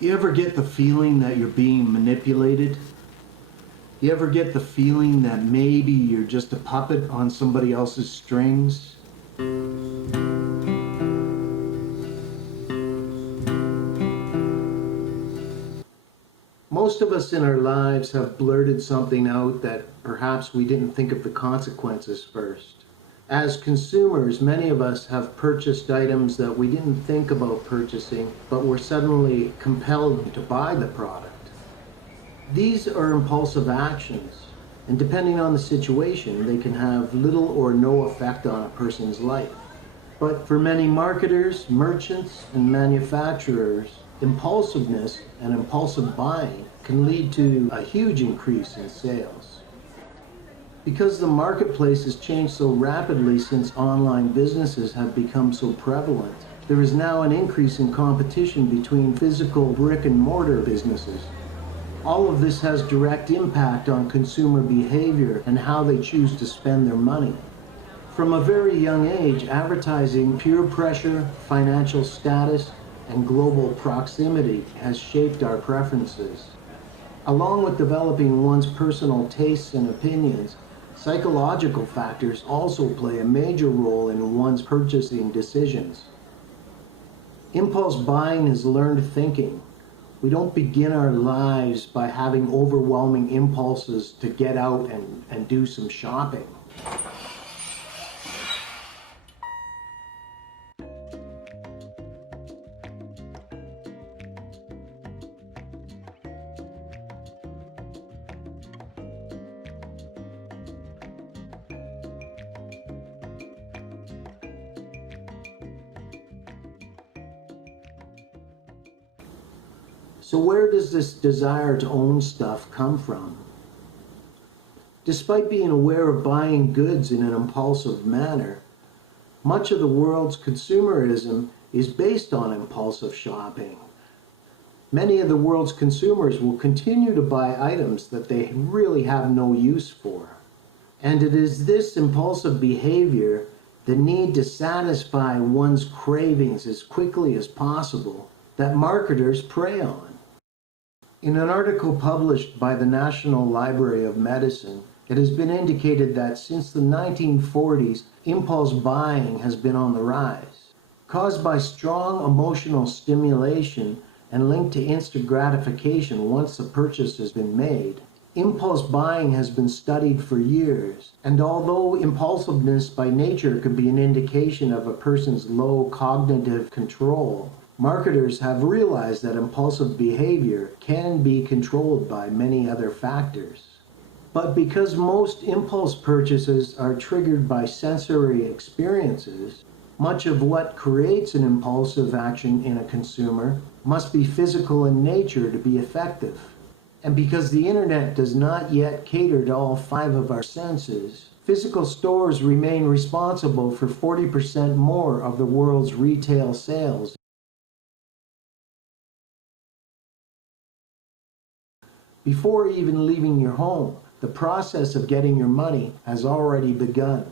You ever get the feeling that you're being manipulated? You ever get the feeling that maybe you're just a puppet on somebody else's strings? Most of us in our lives have blurted something out that perhaps we didn't think of the consequences first. As consumers, many of us have purchased items that we didn't think about purchasing, but were suddenly compelled to buy the product. These are impulsive actions, and depending on the situation, they can have little or no effect on a person's life. But for many marketers, merchants, and manufacturers, impulsiveness and impulsive buying can lead to a huge increase in sales. Because the marketplace has changed so rapidly since online businesses have become so prevalent, there is now an increase in competition between physical brick and mortar businesses. All of this has direct impact on consumer behavior and how they choose to spend their money. From a very young age, advertising, peer pressure, financial status, and global proximity has shaped our preferences. Along with developing one's personal tastes and opinions, psychological factors also play a major role in one's purchasing decisions. Impulse buying is learned thinking. We don't begin our lives by having overwhelming impulses to get out and do some shopping. So where does this desire to own stuff come from? Despite being aware of buying goods in an impulsive manner, much of the world's consumerism is based on impulsive shopping. Many of the world's consumers will continue to buy items that they really have no use for. And it is this impulsive behavior, the need to satisfy one's cravings as quickly as possible, that marketers prey on. In an article published by the National Library of Medicine, it has been indicated that since the 1940s, impulse buying has been on the rise. Caused by strong emotional stimulation and linked to instant gratification once the purchase has been made, impulse buying has been studied for years, and although impulsiveness by nature could be an indication of a person's low cognitive control, marketers have realized that impulsive behavior can be controlled by many other factors. But because most impulse purchases are triggered by sensory experiences, much of what creates an impulsive action in a consumer must be physical in nature to be effective. And because the internet does not yet cater to all 5 of our senses, physical stores remain responsible for 40% more of the world's retail sales. Before even leaving your home, the process of getting your money has already begun.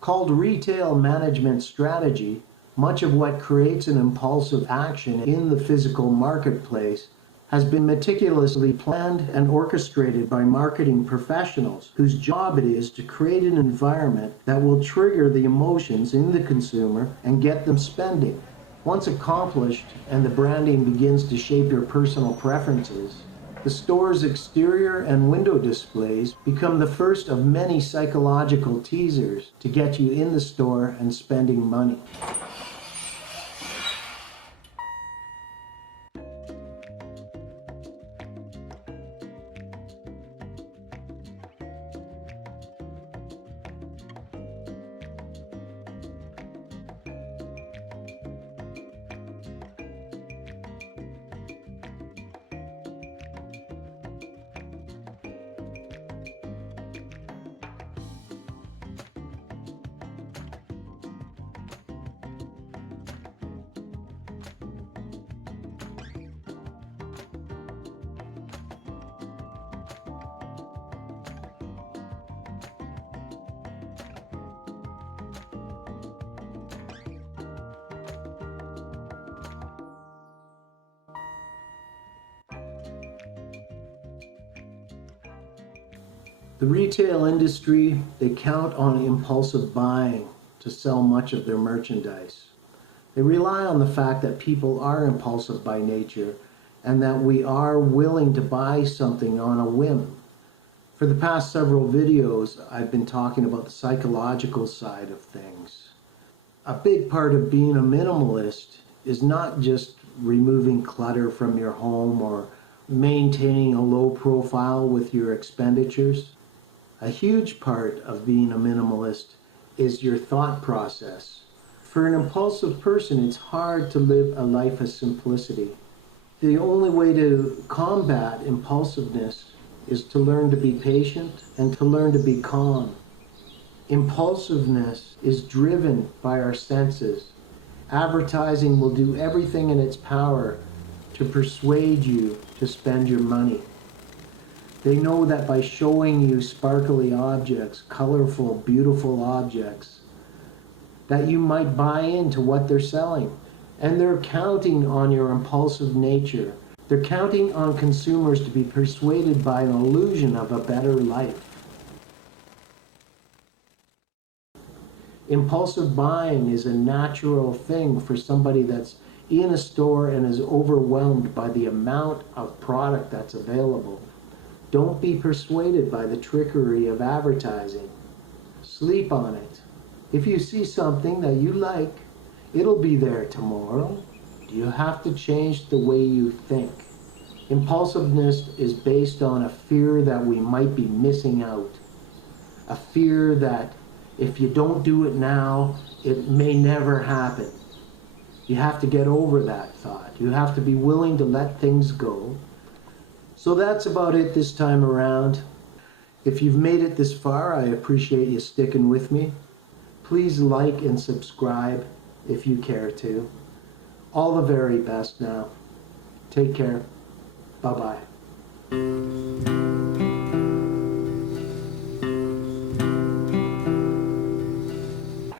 Called retail management strategy, much of what creates an impulsive action in the physical marketplace has been meticulously planned and orchestrated by marketing professionals whose job it is to create an environment that will trigger the emotions in the consumer and get them spending. Once accomplished and the branding begins to shape your personal preferences, the store's exterior and window displays become the first of many psychological teasers to get you in the store and spending money. The retail industry, they count on impulsive buying to sell much of their merchandise. They rely on the fact that people are impulsive by nature and that we are willing to buy something on a whim. For the past several videos, I've been talking about the psychological side of things. A big part of being a minimalist is not just removing clutter from your home or maintaining a low profile with your expenditures. A huge part of being a minimalist is your thought process. For an impulsive person, it's hard to live a life of simplicity. The only way to combat impulsiveness is to learn to be patient and to learn to be calm. Impulsiveness is driven by our senses. Advertising will do everything in its power to persuade you to spend your money. They know that by showing you sparkly objects, colorful, beautiful objects, that you might buy into what they're selling. And they're counting on your impulsive nature. They're counting on consumers to be persuaded by an illusion of a better life. Impulsive buying is a natural thing for somebody that's in a store and is overwhelmed by the amount of product that's available. Don't be persuaded by the trickery of advertising. Sleep on it. If you see something that you like, it'll be there tomorrow. You have to change the way you think. Impulsiveness is based on a fear that we might be missing out. A fear that if you don't do it now, it may never happen. You have to get over that thought. You have to be willing to let things go. So that's about it this time around. If you've made it this far, I appreciate you sticking with me. Please like and subscribe if you care to. All the very best now. Take care. Bye-bye.